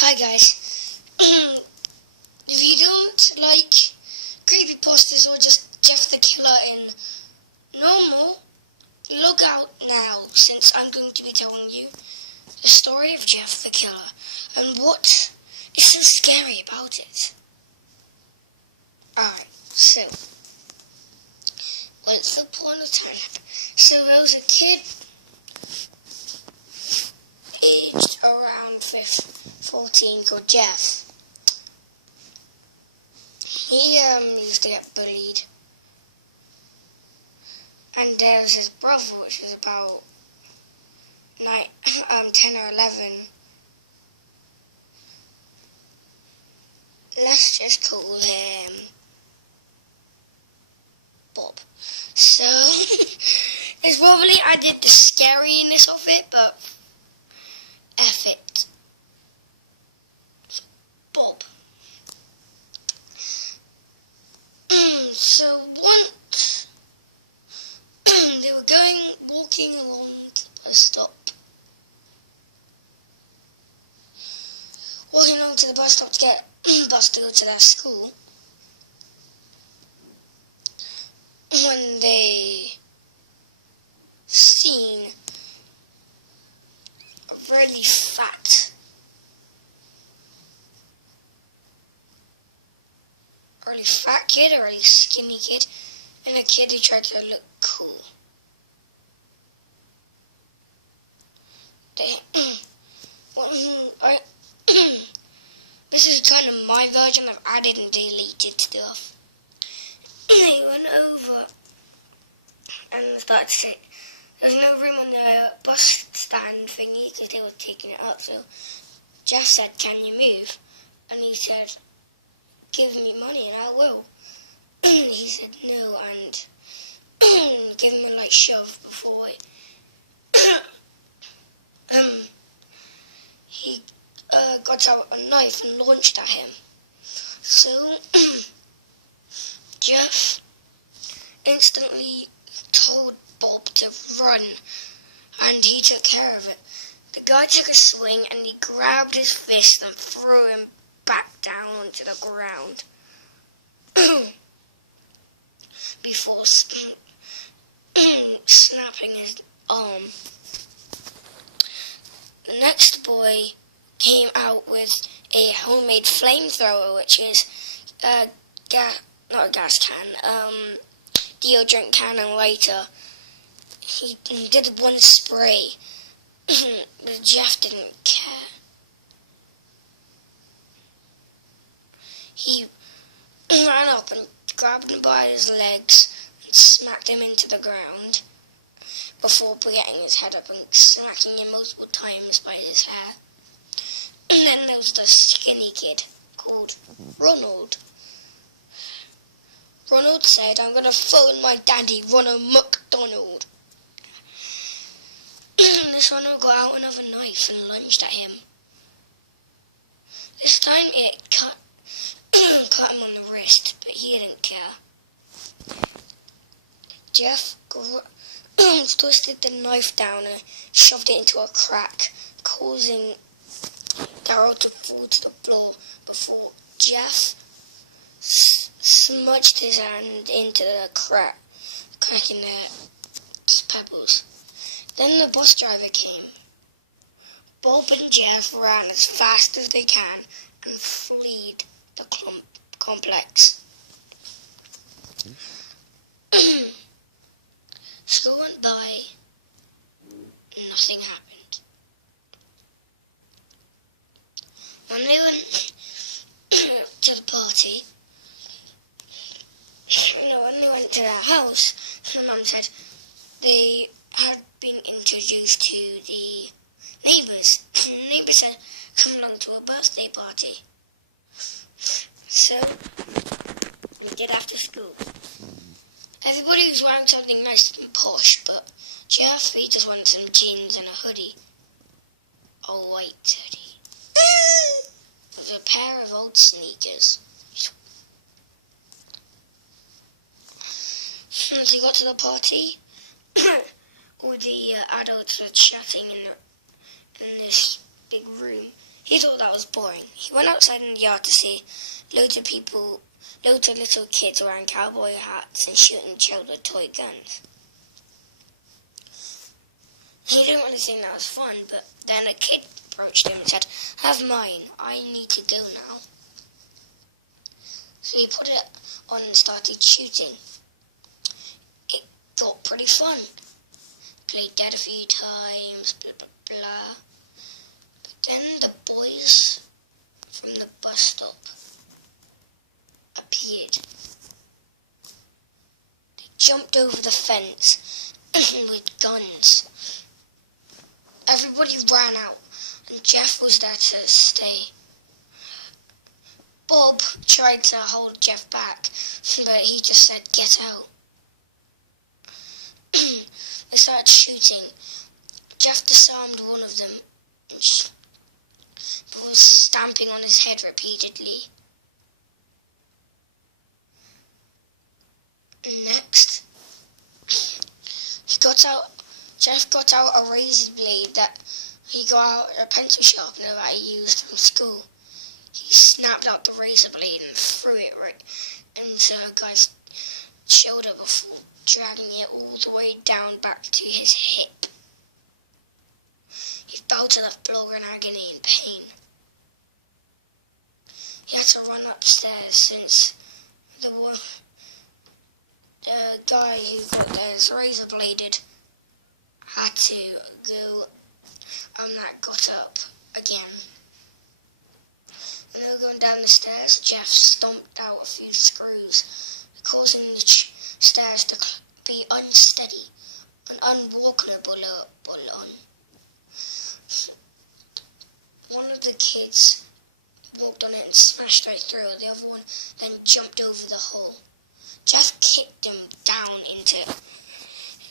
Hi guys. If you don't like creepypastas or just Jeff the Killer in normal, look out now, since I'm going to be telling you the story of Jeff the Killer and what is so scary about it. Alright, so once upon a time, so there was a kid aged around 14 called Jeff. He used to get bullied, and there was his brother, which was about 10 or 11. Let's just call him Bob. So it's probably I did the scariness of it, but F it. Bob. So once they were walking along the bus stop. Walking along to the bus stop to get bus to go to their school. When they seen a really fat, kid, a really skinny kid, and a kid who tried to look cool. This is kind of my version of added and deleted stuff. They went over and started to say, there was no room on the bus stand thingy because they were taking it up, so Jeff said, "Can you move?" And he said, "Give me money and I will." He said no and gave him a light shove before he got out a knife and launched at him. So Jeff instantly told Bob to run, and he took care of it. The guy took a swing and he grabbed his fist and threw him back down onto the ground before snapping his arm. The next boy came out with a homemade flamethrower, which is not a gas can, deodorant can and lighter. He did one spray, but Jeff didn't care. He ran up and grabbed him by his legs and smacked him into the ground before getting his head up and smacking him multiple times by his hair. And then there was the skinny kid called Ronald. Ronald said, "I'm going to phone my daddy, Ronald McDonald." This Ronald got out another knife and lunged at him. This time it cut him on the wrist, but he didn't care. Jeff twisted the knife down and shoved it into a crack, causing Daryl to fall to the floor before Jeff smudged his hand into the crack in the pebbles. Then the bus driver came. Bob and Jeff ran as fast as they can and fled the complex. School went by, nothing happened. When they went to the party, when they went to their house, Mum said they had been introduced to the neighbours. The neighbours said, "Come along to a birthday party." So we did after school. Everybody was wearing something nice and posh, but Jeff, he just wanted some jeans and a hoodie. A white hoodie. With a pair of old sneakers. As he got to the party, all the adults were chatting in this big room. He thought that was boring. He went outside in the yard to see loads of little kids wearing cowboy hats and shooting childhood toy guns. He didn't really think that was fun, but then a kid approached him and said, "Have mine, I need to go now." So he put it on and started shooting. It got pretty fun. Played dead a few times, blah blah blah. But then the boys from the bus stop appeared. They jumped over the fence with guns. Everybody ran out, and Jeff was there to stay. Bob tried to hold Jeff back, but he just said, "Get out." They started shooting. Jeff disarmed one of them and was stamping on his head repeatedly. Next, Jeff got out a razor blade that he got out a pencil sharpener that he used from school. He snapped out the razor blade and threw it right into a guy's shoulder before dragging it all the way down back to his hip. He fell to the floor in agony and pain. He had to run upstairs since the guy who got his razor bladed had to go and that got up again. When they were going down the stairs, Jeff stomped out a few screws, causing the stairs to be unsteady and unwalkable. One of the kids walked on it and smashed right through it. The other one then jumped over the hole. Jeff kicked him down into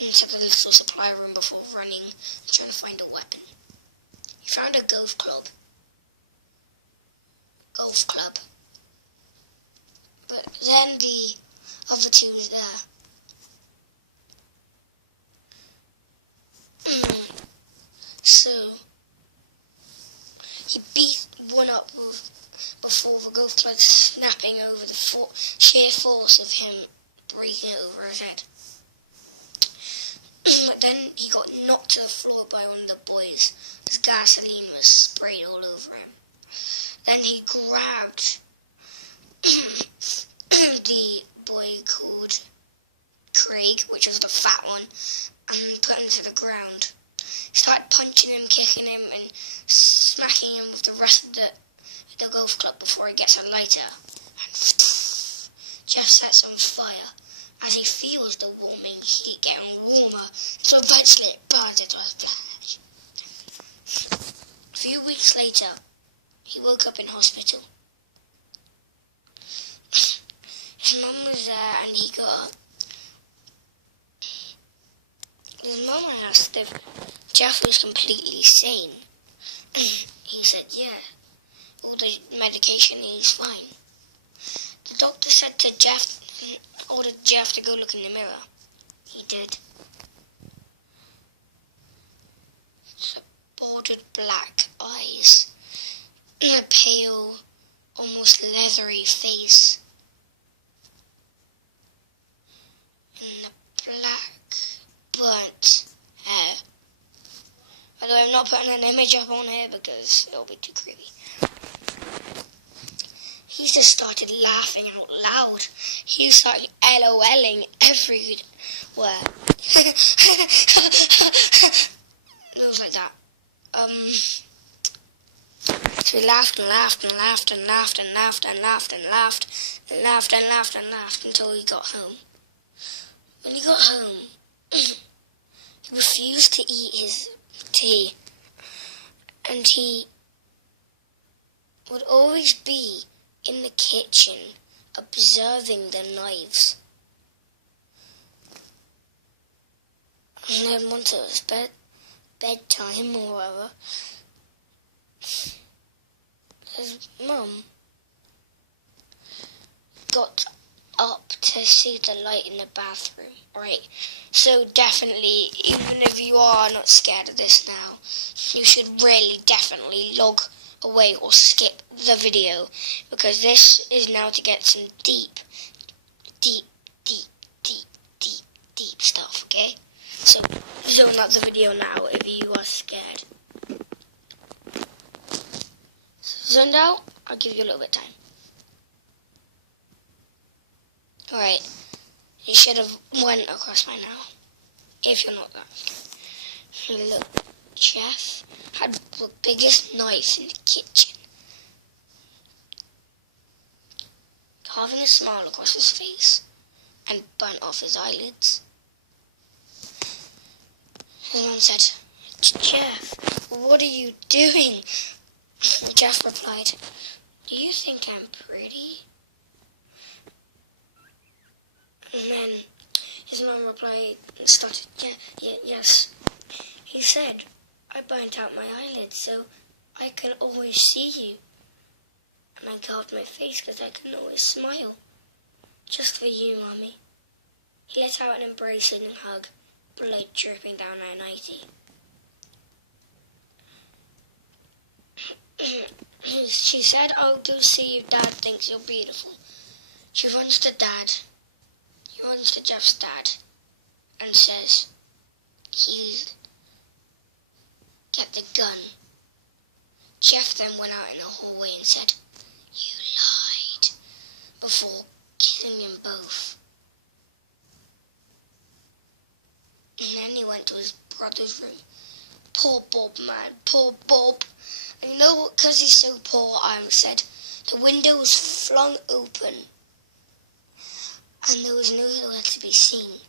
the little supply room before running and trying to find a weapon. He found a golf club. But then the other two was there. So he beat one up before the golf club snapping over the sheer force of him breaking over his head. But then he got knocked to the floor by one of the boys as gasoline was sprayed all over him. Then he grabbed the boy called Craig, which was the fat one, and put him to the ground. He started punching him, kicking him, and smacking him with the rest of the golf club before he gets a lighter. And Jeff sets on fire. As he feels the warming heat getting warmer, so eventually it burns into his flesh. A few weeks later, he woke up in hospital. His mum was there and he got up. His mum asked if Jeff was completely sane. He said, yeah, all the medication, he's fine. The doctor said to Jeff, ordered Jeff to go look in the mirror. He did. Bordered black eyes, and a pale, almost leathery face, and the black, burnt hair. By the way, I'm not putting an image up on here because it'll be too creepy. He just started laughing out loud. He started LOLing everywhere. It was like that. So he laughed and laughed and laughed and laughed and laughed and laughed and laughed and laughed and laughed and laughed until he got home. When he got home, he refused to eat his tea. And he would always be in the kitchen observing the knives. And then once it was bedtime or whatever, his mum got up to see the light in the bathroom. Right, so definitely, even if you are not scared of this now, you should really definitely log away or skip the video, because this is now to get some deep stuff, okay? So zone out the video now if you are scared. Zoned out, I'll give you a little bit of time. Alright, you should have went across by now, if you're not that scared. Look, Jeff had the biggest knife in the kitchen, carving a smile across his face and burnt off his eyelids. His mum said, "Jeff, what are you doing?" Jeff replied, "Do you think I'm pretty?" And then his mum replied and started, yes. He said, "I burnt out my eyelids so I can always see you. And I carved my face because I can always smile. Just for you, Mummy." He let out an embracing hug, blood dripping down her nightie. She said, "I'll go see you. Dad thinks you're beautiful." She runs to Dad. He runs to Jeff's dad and says, "Get the gun." Jeff then went out in the hallway and said, "You lied," before killing them both. And then he went to his brother's room. Poor Bob, man, poor Bob. And you know what, because he's so poor, I said, the window was flung open and there was nowhere to be seen.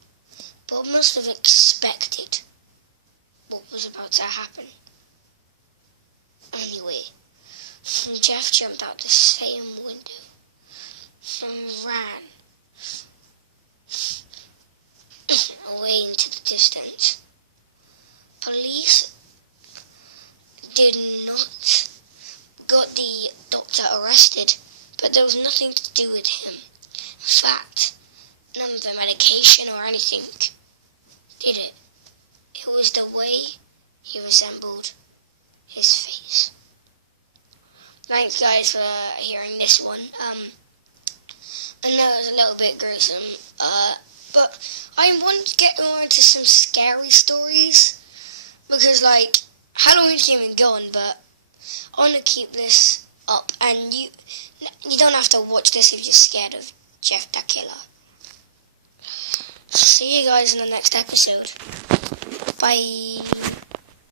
Bob must have expected what was about to happen. Anyway, Jeff jumped out the same window and ran away into the distance. Police did not got the doctor arrested, but there was nothing to do with him. In fact, none of the medication or anything did it. It was the way he resembled his face. Thanks guys for hearing this one. I know it was a little bit gruesome, but I want to get more into some scary stories, because like Halloween came and gone, but I want to keep this up, and you don't have to watch this if you're scared of Jeff the Killer. See you guys in the next episode. Bye.